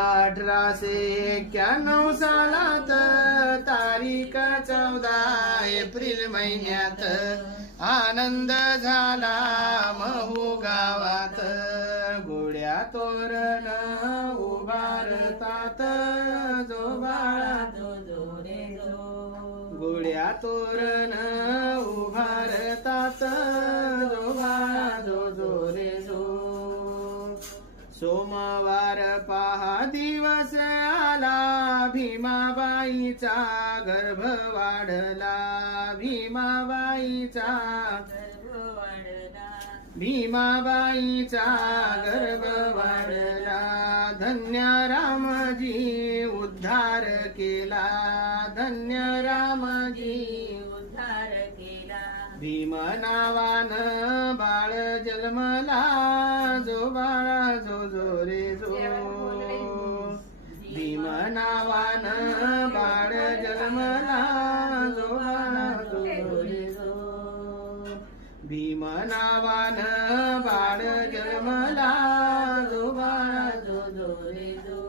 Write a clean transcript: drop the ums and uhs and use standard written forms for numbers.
1891 सालात तारीख 14 एप्रिल महिन्यात आनंद झाला महू गावात. गोड्या तोरण उभारतात जो बाळा जो जो रे जो. गोड्या तोरण उभारतात जो बाळा जो जो रे जो. सोमवार पहा दिवस आला भीमाबाईचा गर्भ वाढला. भीमाबाईचा गर्भ वाढला. भीमाबाईचा गर्भ वाढला. धन्य रामजी उद्धार केला. धन्य रामजी उद्धार केला. भीम नावानं बाळ जन्मला जो बाळा जो जो रे जो. भीम नावानं बाळ जन्मला जो बाळा जो जो रे जो. भीम नावानं बाळ जन्मला जो बाळा जो जो रे जो.